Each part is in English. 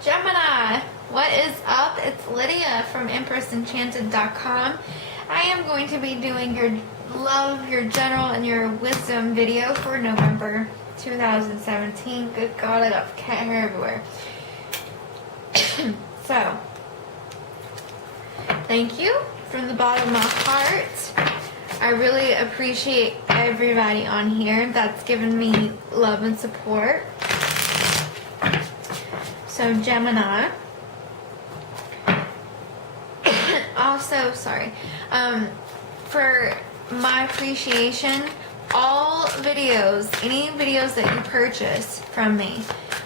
Gemini, what is up? It's Lydia from EmpressEnchanted.com. I am going to be doing your love, your general, and your wisdom video for November 2017. Good God, I got cat hair everywhere. So, thank you from the bottom of my heart. I really appreciate everybody on here that's given me love and support. So Gemini, also, sorry, for my appreciation, all videos, any videos that you purchase from me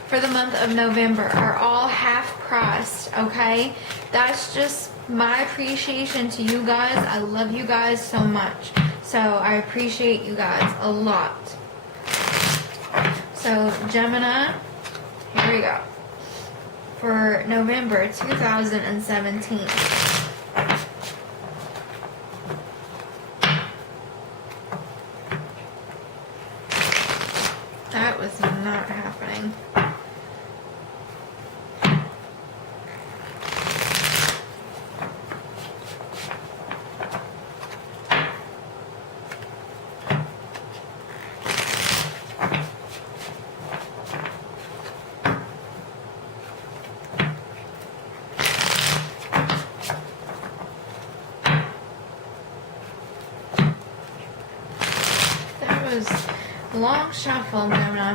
for the month of November are all half priced, okay? That's just my appreciation to you guys. I love you guys so much. So I appreciate you guys a lot. So Gemini, here we go. For November 2017. That was not happening. Long shuffle, Gemini.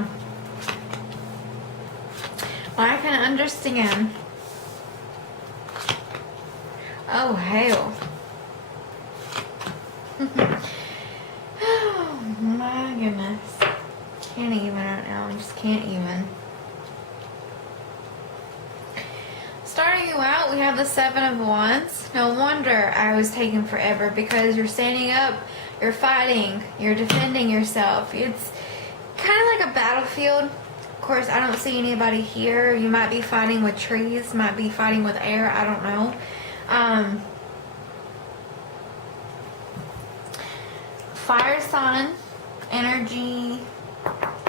Well, I can understand. Oh, hell. Oh, my goodness. Can't even right now. I just can't even. Starting you out, we have the Seven of Wands. No wonder I was taking forever, because you're standing up, you're fighting, you're defending yourself. It's kind of like a battlefield. Of course, I don't see anybody here. You might be fighting with trees, might be fighting with air, I don't know. Fire sign, energy,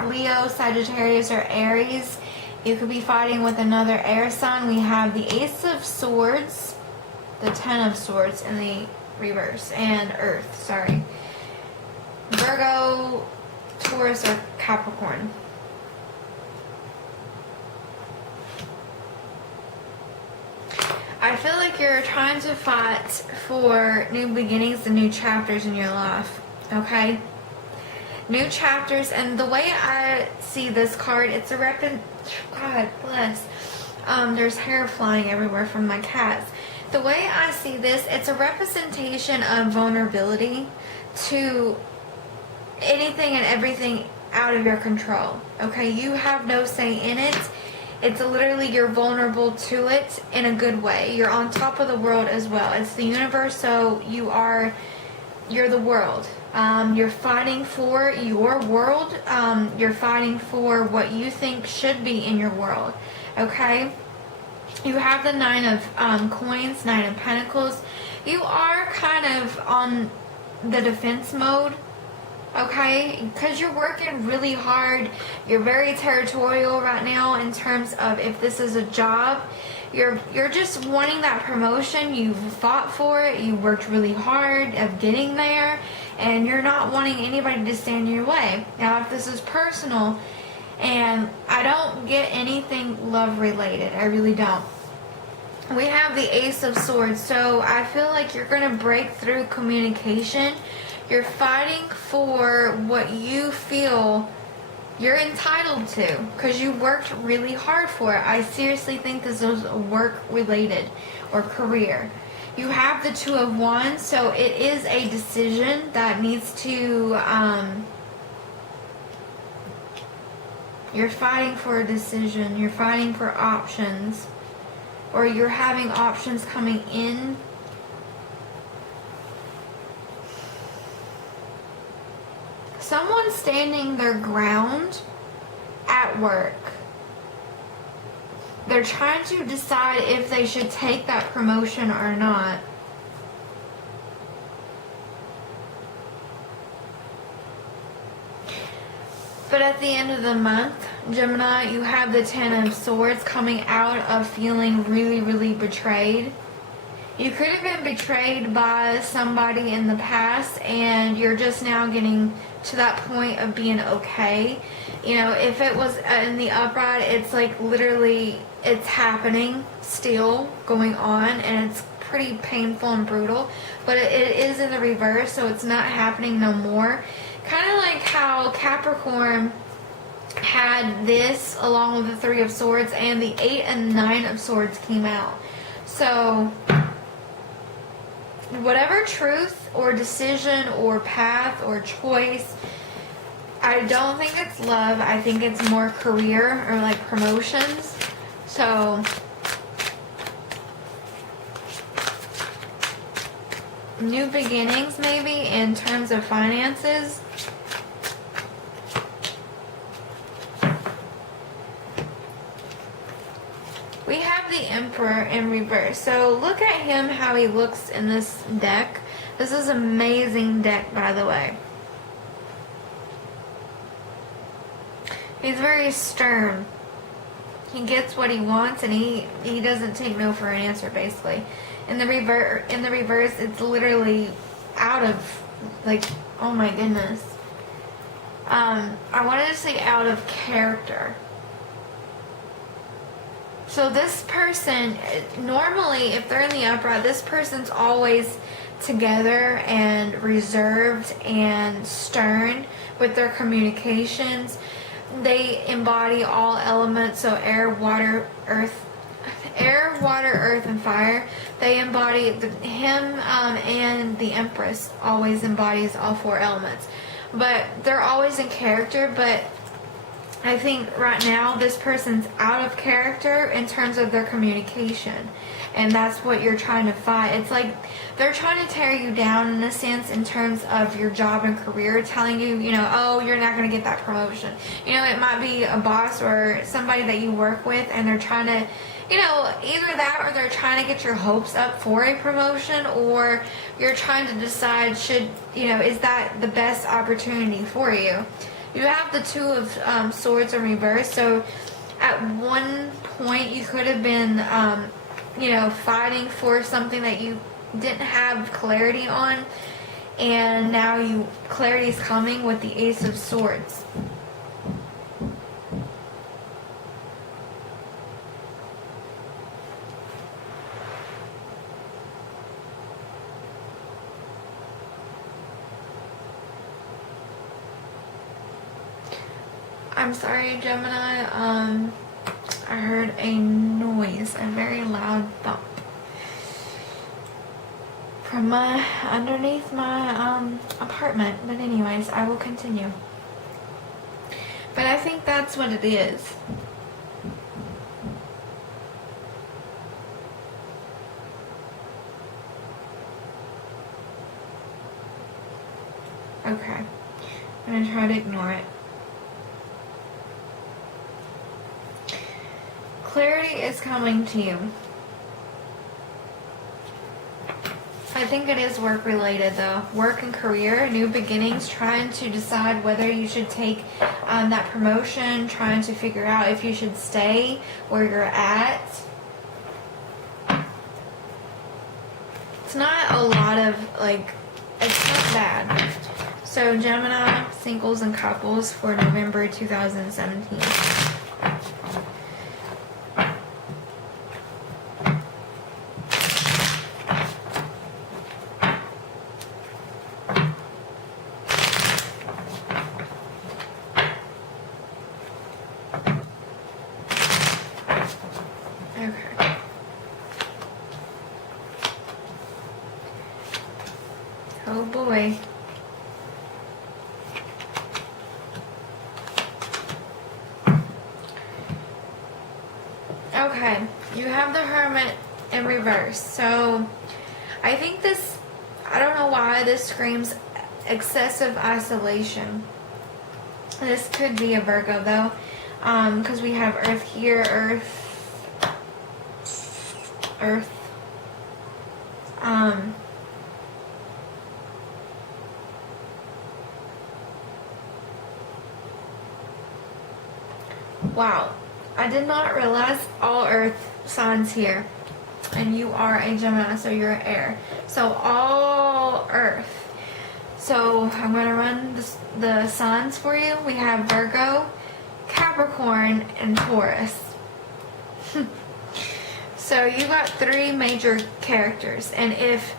Leo, Sagittarius, or Aries. You could be fighting with another air sign. We have the Ace of Swords, the Ten of Swords in the reverse, and Earth, sorry. Virgo, Taurus, or Capricorn. I feel like you're trying to fight for new beginnings and new chapters in your life, okay? New chapters, and the way I see this card, it's a God bless. There's hair flying everywhere from my cats. The way I see this, it's a representation of vulnerability to anything and everything out of your control. Okay, you have no say in it. It's literally, you're vulnerable to it in a good way. You're on top of the world as well. It's the universe, so you're the world. You're fighting for your world. You're fighting for what you think should be in your world. Okay? You have the Nine of Coins, Nine of Pentacles. You are kind of on the defense mode. Okay, because you're working really hard. You're very territorial right now in terms of if this is a job. You're just wanting that promotion. You've fought for it. You worked really hard of getting there, and you're not wanting anybody to stand in your way. Now, if this is personal, and I don't get anything love related, I really don't. We have the Ace of Swords, so I feel like you're going to break through communication. You're fighting for what you feel you're entitled to, because you worked really hard for it. I seriously think this is work related or career. You have the Two of Wands, so it is a decision that needs to, you're fighting for a decision, you're fighting for options, or you're having options coming in. Someone's standing their ground at work. They're trying to decide if they should take that promotion or not. But But at the end of the month, Gemini, you have the Ten of Swords coming out of feeling really, really betrayed. You could have been betrayed by somebody in the past, and you're just now getting to that point of being okay. You know, if it was in the upright, it's like literally it's happening still, going on, and it's pretty painful and brutal. But it is in the reverse, so it's not happening no more. Kind of like how Capricorn had this along with the Three of Swords, and the Eight and Nine of Swords came out. So whatever truth or decision or path or choice, I don't think it's love. I think it's more career or like promotions. So new beginnings maybe in terms of finances. We have the Emperor in reverse. So look at him, how he looks in this deck. This is an amazing deck, by the way. He's very stern. He gets what he wants, and he doesn't take no for an answer, basically. In the reverse, it's literally out of, like, oh my goodness. I wanted to say out of character. So this person, normally, if they're in the upright, this person's always together and reserved and stern with their communications. They embody all elements, so air, water, earth, and fire. They embody him and the Empress always embodies all four elements. But they're always in character, but I think right now this person's out of character in terms of their communication, and that's what you're trying to fight. It's like they're trying to tear you down in a sense in terms of your job and career, telling you, you know, oh, you're not going to get that promotion. You know, it might be a boss or somebody that you work with, and they're trying to, you know, either that or they're trying to get your hopes up for a promotion, or you're trying to decide is that the best opportunity for you. You have the Two of Swords in reverse, so at one point you could have been, fighting for something that you didn't have clarity on, and now clarity is coming with the Ace of Swords. I'm sorry, Gemini. I heard a noise, a very loud thump from underneath my apartment. But anyways, I will continue. But I think that's what it is. Okay. I'm going to try to ignore it. Clarity is coming to you. I think it is work related though. Work and career, new beginnings, trying to decide whether you should take that promotion, trying to figure out if you should stay where you're at. It's not a lot of, it's not bad. So Gemini, singles and couples for November 2017. Oh boy. Okay, you have the Hermit in reverse. So I think I don't know why this screams excessive isolation. This could be a Virgo though, because we have Earth here, Earth. Wow. I did not realize all earth signs here. And you are a Gemini, so you're an air. So all earth. So I'm going to run the signs for you. We have Virgo, Capricorn, and Taurus. So you got 3 major characters. And if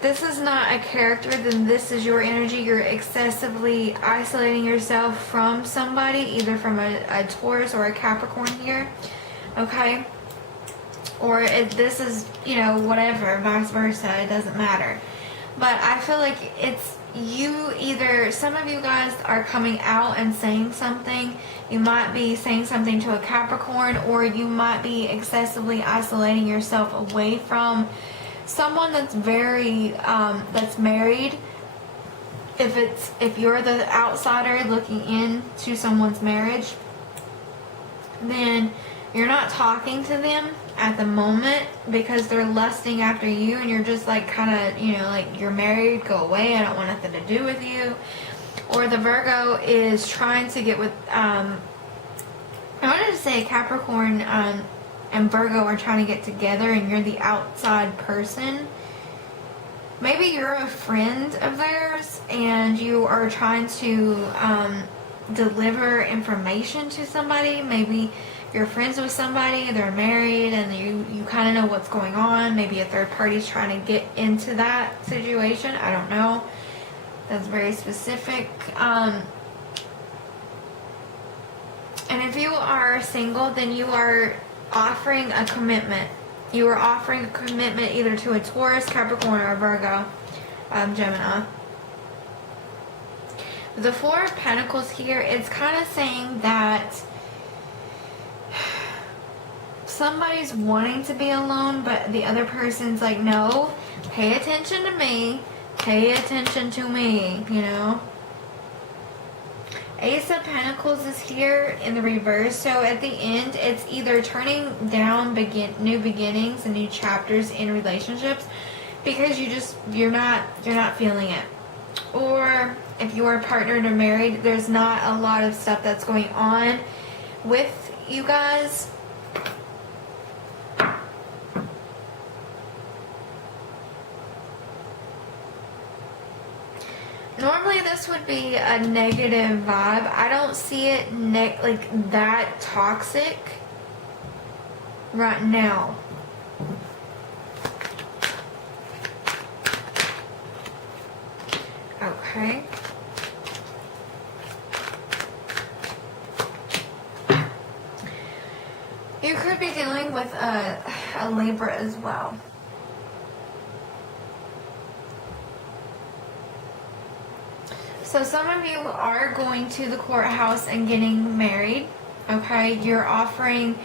this is not a character, then this is your energy. You're excessively isolating yourself from somebody, either from a Taurus or a Capricorn here. Okay? Or if this is, you know, whatever, vice versa, it doesn't matter. But I feel like it's you either, some of you guys are coming out and saying something. You might be saying something to a Capricorn, or you might be excessively isolating yourself away from someone that's very, that's married. If you're the outsider looking into someone's marriage, then you're not talking to them at the moment because they're lusting after you, and you're just like kind of, you know, like, you're married, go away, I don't want nothing to do with you. Or the Virgo is trying to get with, I wanted to say Capricorn and Virgo are trying to get together, and you're the outside person. Maybe you're a friend of theirs and you are trying to deliver information to somebody. Maybe you're friends with somebody, they're married, and you kind of know what's going on. Maybe a third party's trying to get into that situation. I don't know. That's very specific. And if you are single, then you are offering a commitment. You are offering a commitment either to a Taurus, Capricorn, or Virgo, Gemini. The Four of Pentacles here, it's kind of saying that somebody's wanting to be alone, but the other person's like, no, pay attention to me, pay attention to me, you know. Ace of Pentacles is here in the reverse, so at the end, it's either turning down new beginnings and new chapters in relationships because you're not feeling it. Or if you are partnered or married, there's not a lot of stuff that's going on with you guys. Normally this would be a negative vibe. I don't see it like that toxic right now. Okay. You could be dealing with a Libra as well. So some of you are going to the courthouse and getting married, okay? You're offering,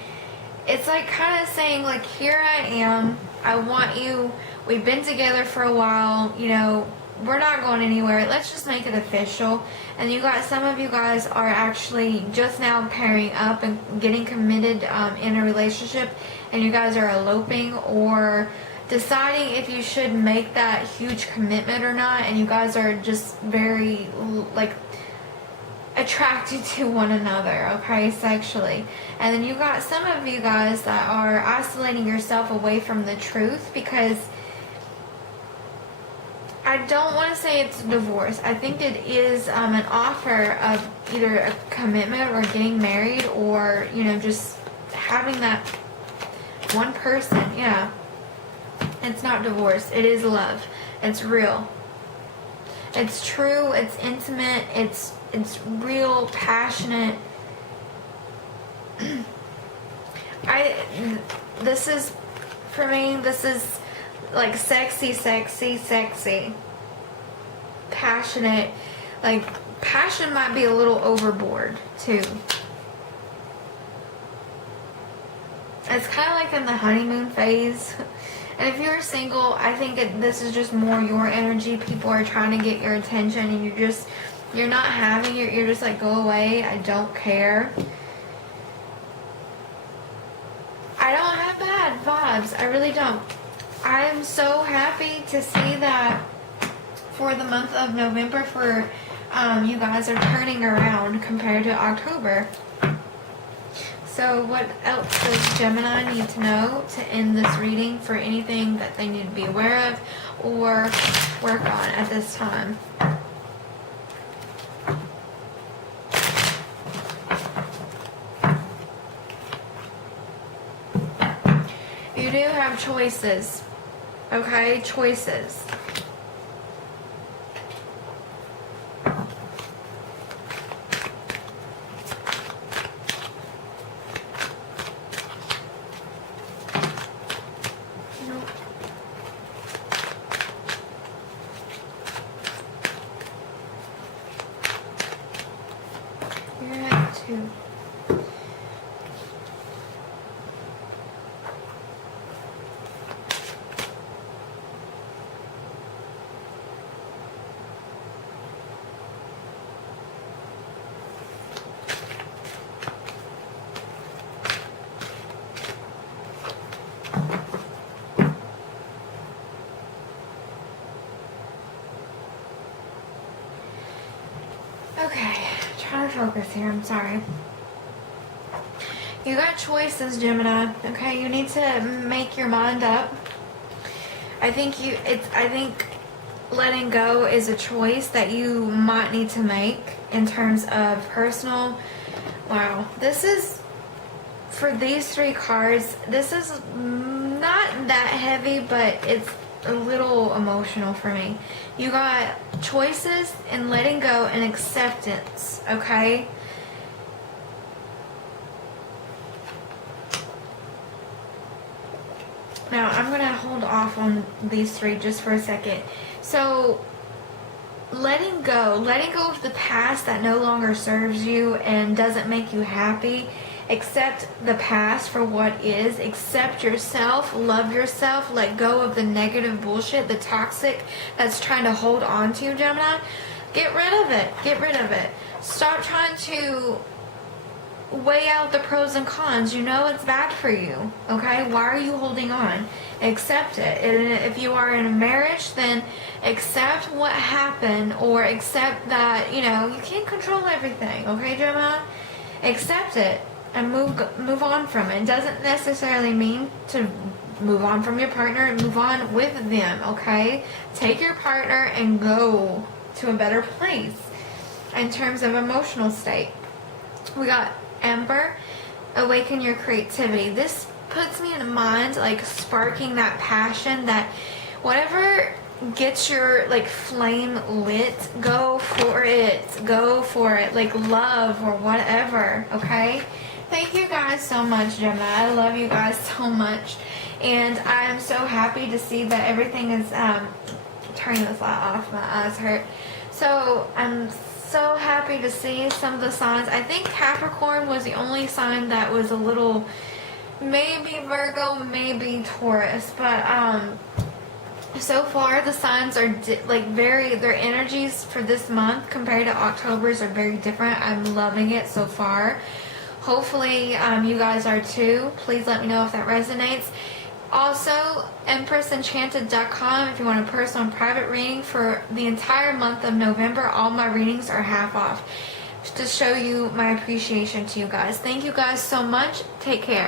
it's like kind of saying, like, here I am, I want you, we've been together for a while, you know, we're not going anywhere, let's just make it official. And you got, some of you guys are actually just now pairing up and getting committed in a relationship, and you guys are eloping or deciding if you should make that huge commitment or not, and you guys are just very, like, attracted to one another, okay, sexually. And then you got some of you guys that are isolating yourself away from the truth because I don't want to say it's a divorce. I think it is an offer of either a commitment or getting married, or, you know, just having that one person, yeah. It's not divorce. It is love. It's real. It's true. It's intimate. It's real, passionate. This is, for me, this is like sexy, passionate. Like, passion might be a little overboard too. It's kind of like in the honeymoon phase. And if you're single, I think this is just more your energy. People are trying to get your attention, and you're not having it. You're just like, go away. I don't care. I don't have bad vibes. I really don't. I'm so happy to see that for the month of November, for you guys are turning around compared to October. So what else does Gemini need to know to end this reading for anything that they need to be aware of or work on at this time? You do have choices, okay? Choices. You're at 2. Okay, trying to focus here, I'm sorry. You got choices, Gemini, okay? You need to make your mind up. I think letting go is a choice that you might need to make in terms of personal. Wow, this is, for these 3 cards, this is not that heavy, but it's a little emotional for me. You got choices and letting go and acceptance, okay? Now, I'm going to hold off on these 3 just for a second. So, letting go of the past that no longer serves you and doesn't make you happy. Accept the past for what is. Accept yourself. Love yourself. Let go of the negative bullshit, the toxic that's trying to hold on to you, Gemini. Get rid of it. Get rid of it. Stop trying to weigh out the pros and cons. You know it's bad for you. Okay? Why are you holding on? Accept it. And if you are in a marriage, then accept what happened, or accept that, you know, you can't control everything. Okay, Gemini? Accept it. And move on from it. It doesn't necessarily mean to move on from your partner and move on with them, okay? Take your partner and go to a better place in terms of emotional state. We got Ember, awaken your creativity. This puts me in mind, like, sparking that passion, that whatever gets your, like, flame lit, go for it. Go for it. Like, love or whatever, okay? Thank you guys so much, Gemini. I love you guys so much. And I'm so happy to see that everything is, turning this light off, my eyes hurt. So, I'm so happy to see some of the signs. I think Capricorn was the only sign that was a little, maybe Virgo, maybe Taurus. But, so far the signs are their energies for this month compared to October's are very different. I'm loving it so far. Hopefully you guys are too. Please let me know if that resonates. Also, EmpressEnchanted.com if you want a personal and private reading for the entire month of November. All my readings are half off to show you my appreciation to you guys. Thank you guys so much. Take care.